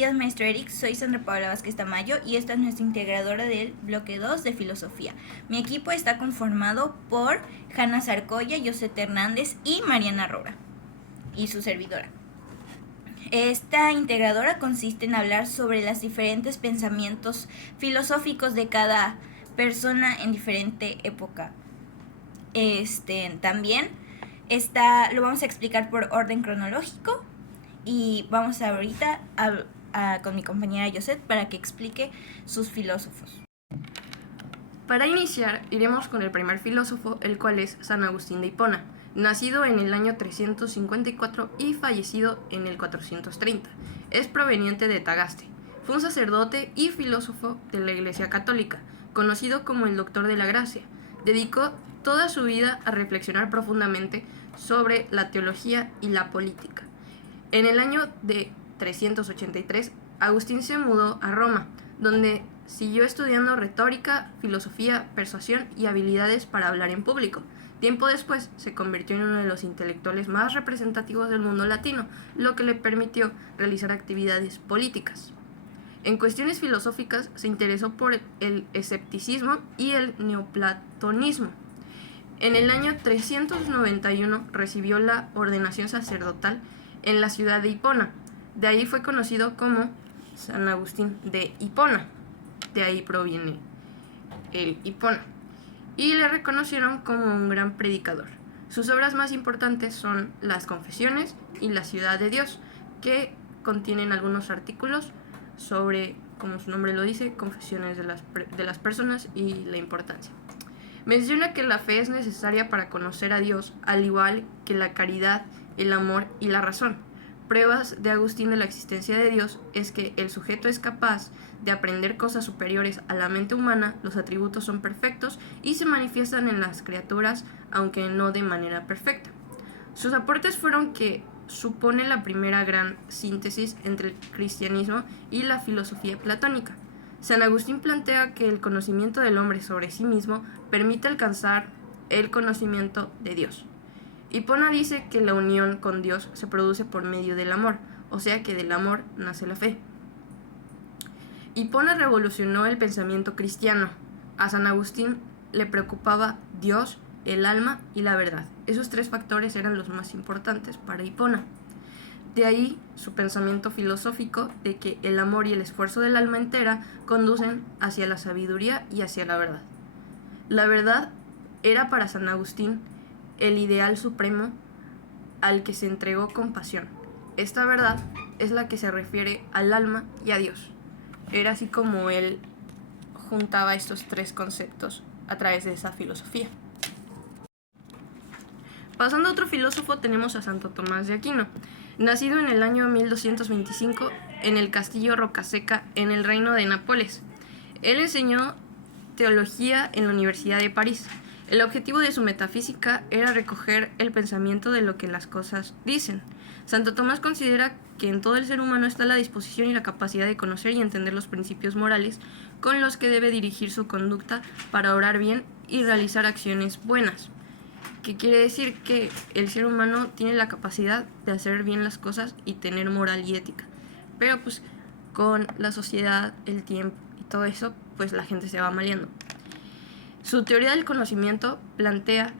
días, maestro Eric. Soy Sandra Paola Vázquez Tamayo y esta es nuestra integradora del bloque 2 de filosofía. Mi equipo está conformado por Hanna Sarcoya, José Hernández y Mariana Rora, y su servidora. Esta integradora consiste en hablar sobre los diferentes pensamientos filosóficos de cada persona en diferente época. También lo vamos a explicar por orden cronológico y vamos ahorita con mi compañera Josette para que explique sus filósofos. Para iniciar, iremos con el primer filósofo, el cual es San Agustín de Hipona, nacido en el año 354 y fallecido en el 430. Es proveniente de Tagaste. Fue un sacerdote y filósofo de la Iglesia Católica, conocido como el Doctor de la Gracia. Dedicó toda su vida a reflexionar profundamente sobre la teología y la política. En el año de 383, Agustín se mudó a Roma, donde siguió estudiando retórica, filosofía, persuasión y habilidades para hablar en público. Tiempo después se convirtió en uno de los intelectuales más representativos del mundo latino, lo que le permitió realizar actividades políticas. En cuestiones filosóficas se interesó por el escepticismo y el neoplatonismo. En el año 391 recibió la ordenación sacerdotal en la ciudad de Hipona. De ahí fue conocido como San Agustín de Hipona. De ahí proviene el Hipona. Y le reconocieron como un gran predicador. Sus obras más importantes son las Confesiones y la Ciudad de Dios, que contienen algunos artículos sobre, como su nombre lo dice, confesiones de las personas y la importancia. Menciona que la fe es necesaria para conocer a Dios, al igual que la caridad, el amor y la razón. Pruebas de Agustín de la existencia de Dios es que el sujeto es capaz de aprender cosas superiores a la mente humana, los atributos son perfectos y se manifiestan en las criaturas, aunque no de manera perfecta. Sus aportes fueron que supone la primera gran síntesis entre el cristianismo y la filosofía platónica. San Agustín plantea que el conocimiento del hombre sobre sí mismo permite alcanzar el conocimiento de Dios. Hipona dice que la unión con Dios se produce por medio del amor, o sea que del amor nace la fe. Hipona revolucionó el pensamiento cristiano. A San Agustín le preocupaba Dios, el alma y la verdad. Esos tres factores eran los más importantes para Hipona. De ahí su pensamiento filosófico de que el amor y el esfuerzo del alma entera conducen hacia la sabiduría y hacia la verdad. La verdad era para San Agustín el ideal supremo al que se entregó con pasión. Esta verdad es la que se refiere al alma y a Dios. Era así como él juntaba estos tres conceptos a través de esa filosofía. Pasando a otro filósofo tenemos a Santo Tomás de Aquino, nacido en el año 1225 en el castillo Rocaseca en el reino de Nápoles. Él enseñó teología en la Universidad de París. El objetivo de su metafísica era recoger el pensamiento de lo que las cosas dicen. Santo Tomás considera que en todo el ser humano está la disposición y la capacidad de conocer y entender los principios morales con los que debe dirigir su conducta para obrar bien y realizar acciones buenas. Que quiere decir que el ser humano tiene la capacidad de hacer bien las cosas y tener moral y ética. Pero pues con la sociedad, el tiempo y todo eso, pues la gente se va maleando. Su teoría del conocimiento plantea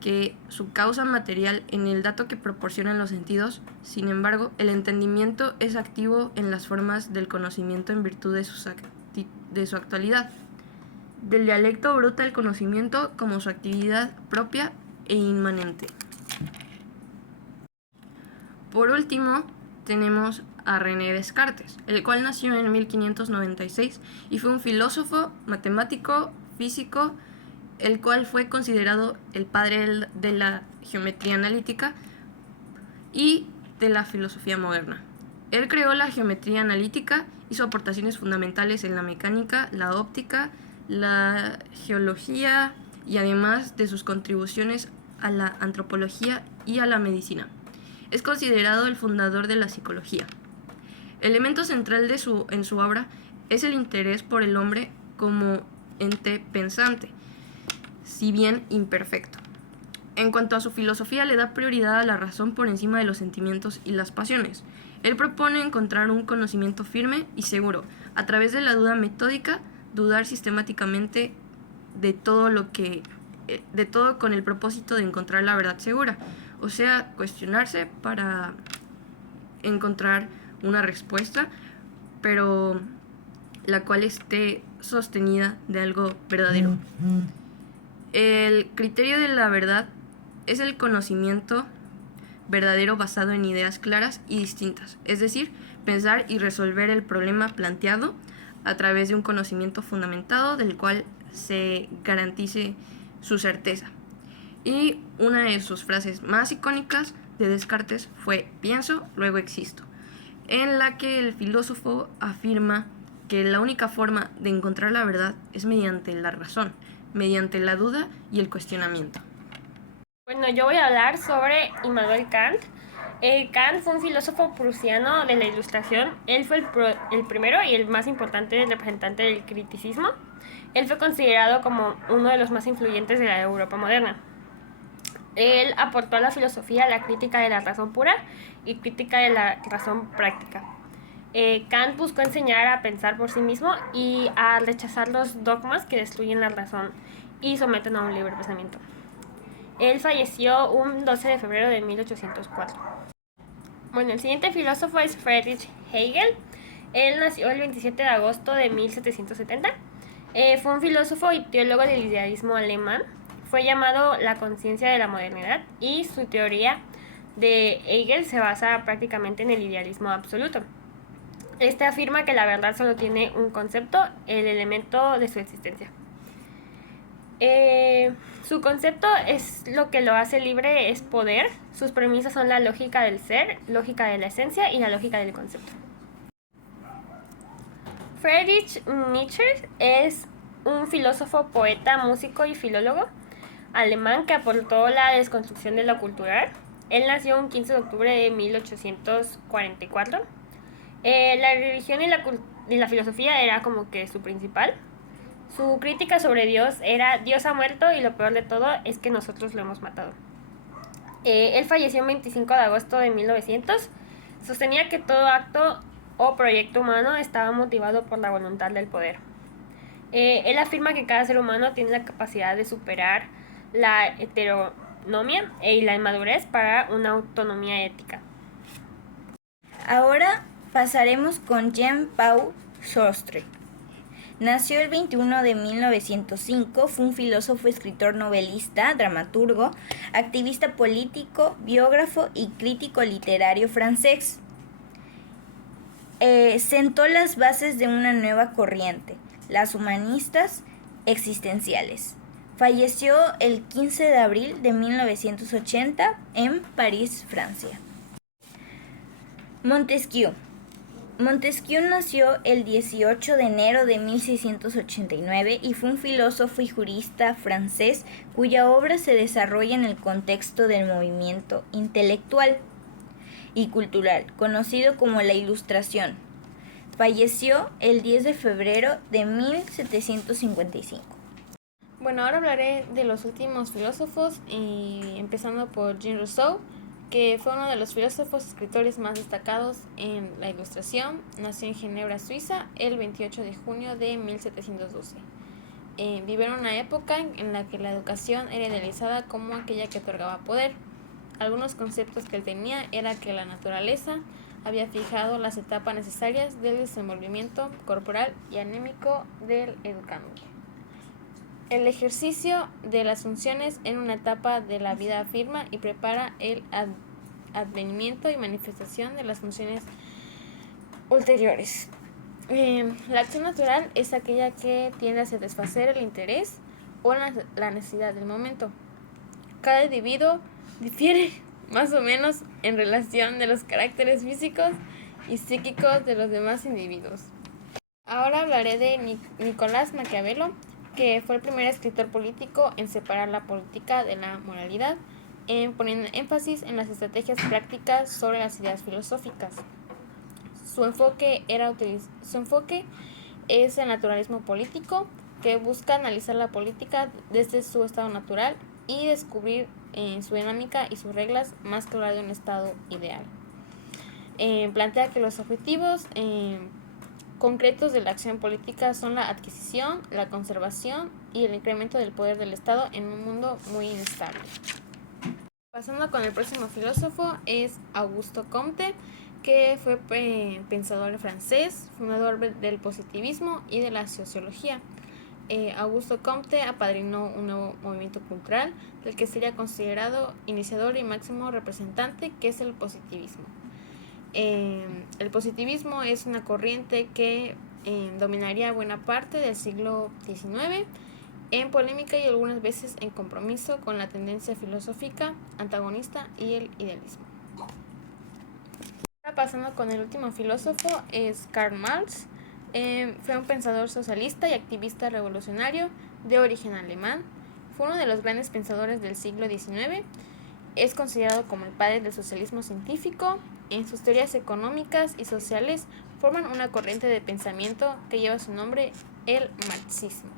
que su causa material en el dato que proporcionan los sentidos, sin embargo, el entendimiento es activo en las formas del conocimiento en virtud de su actualidad. Del dialecto brota el conocimiento como su actividad propia e inmanente. Por último, tenemos a René Descartes, el cual nació en 1596 y fue un filósofo, matemático, físico, el cual fue considerado el padre de la geometría analítica y de la filosofía moderna. Él creó la geometría analítica, hizo aportaciones fundamentales en la mecánica, la óptica, la geología y además de sus contribuciones a la antropología y a la medicina. Es considerado el fundador de la psicología. El elemento central en su obra es el interés por el hombre como ente pensante, si bien imperfecto. En cuanto a su filosofía, le da prioridad a la razón por encima de los sentimientos y las pasiones. Él propone encontrar un conocimiento firme y seguro, a través de la duda metódica, dudar sistemáticamente de todo con el propósito de encontrar la verdad segura, o sea, cuestionarse para encontrar una respuesta, pero la cual esté sostenida de algo verdadero. El criterio de la verdad es el conocimiento verdadero basado en ideas claras y distintas, es decir, pensar y resolver el problema planteado a través de un conocimiento fundamentado del cual se garantice su certeza. Y una de sus frases más icónicas de Descartes fue "pienso, luego existo", en la que el filósofo afirma que la única forma de encontrar la verdad es mediante la razón, mediante la duda y el cuestionamiento. Bueno, yo voy a hablar sobre Immanuel Kant. Kant fue un filósofo prusiano de la Ilustración. Él fue el primero y el más importante representante del criticismo. Él fue considerado como uno de los más influyentes de la Europa moderna. Él aportó a la filosofía la crítica de la razón pura y crítica de la razón práctica. Kant buscó enseñar a pensar por sí mismo y a rechazar los dogmas que destruyen la razón y someten a un libre pensamiento. Él falleció un 12 de febrero de 1804. Bueno, el siguiente filósofo es Friedrich Hegel. Él nació el 27 de agosto de 1770. Fue un filósofo y teólogo del idealismo alemán. Fue llamado la conciencia de la modernidad y su teoría de Hegel se basa prácticamente en el idealismo absoluto. Este afirma que la verdad solo tiene un concepto, el elemento de su existencia. Su concepto es lo que lo hace libre, es poder. Sus premisas son la lógica del ser, lógica de la esencia y la lógica del concepto. Friedrich Nietzsche es un filósofo, poeta, músico y filólogo alemán que aportó la desconstrucción de lo cultural. Él nació un 15 de octubre de 1844. La religión y la filosofía era como que su principal. Su crítica sobre Dios era: Dios ha muerto y lo peor de todo es que nosotros lo hemos matado. Él falleció el 25 de agosto de 1900. Sostenía que todo acto o proyecto humano estaba motivado por la voluntad del poder. Él afirma que cada ser humano tiene la capacidad de superar la heteronomia y la inmadurez para una autonomía ética. Ahora pasaremos con Jean-Paul Sartre. Nació el 21 de 1905, fue un filósofo, escritor, novelista, dramaturgo, activista político, biógrafo y crítico literario francés. Sentó las bases de una nueva corriente, las humanistas existenciales. Falleció el 15 de abril de 1980 en París, Francia. Montesquieu. Montesquieu nació el 18 de enero de 1689 y fue un filósofo y jurista francés cuya obra se desarrolla en el contexto del movimiento intelectual y cultural, conocido como la Ilustración. Falleció el 10 de febrero de 1755. Bueno, ahora hablaré de los últimos filósofos, empezando por Jean Rousseau, que fue uno de los filósofos escritores más destacados en la Ilustración. Nació en Ginebra, Suiza, el 28 de junio de 1712. Vivió en una época en la que la educación era idealizada como aquella que otorgaba poder. Algunos conceptos que él tenía era que la naturaleza había fijado las etapas necesarias del desenvolvimiento corporal y anímico del educando. El ejercicio de las funciones en una etapa de la vida afirma y prepara el advenimiento y manifestación de las funciones ulteriores. La acción natural es aquella que tiende a satisfacer el interés o la necesidad del momento. Cada individuo difiere más o menos en relación de los caracteres físicos y psíquicos de los demás individuos. Ahora hablaré de Nicolás Maquiavelo, que fue el primer escritor político en separar la política de la moralidad, poniendo énfasis en las estrategias prácticas sobre las ideas filosóficas. Su enfoque es el naturalismo político, que busca analizar la política desde su estado natural y descubrir su dinámica y sus reglas más que hablar de un estado ideal. Plantea que los objetivos concretos de la acción política son la adquisición, la conservación y el incremento del poder del Estado en un mundo muy inestable. Pasando con el próximo filósofo es Auguste Comte, que fue pensador francés, fundador del positivismo y de la sociología. Auguste Comte apadrinó un nuevo movimiento cultural del que sería considerado iniciador y máximo representante, que es el positivismo. El positivismo es una corriente que dominaría buena parte del siglo XIX, en polémica y algunas veces en compromiso con la tendencia filosófica antagonista y el idealismo. Ahora pasando con el último filósofo es Karl Marx. Fue un pensador socialista y activista revolucionario de origen alemán. Fue uno de los grandes pensadores del siglo XIX. Es considerado como el padre del socialismo científico. En sus teorías económicas y sociales forman una corriente de pensamiento que lleva su nombre, el marxismo.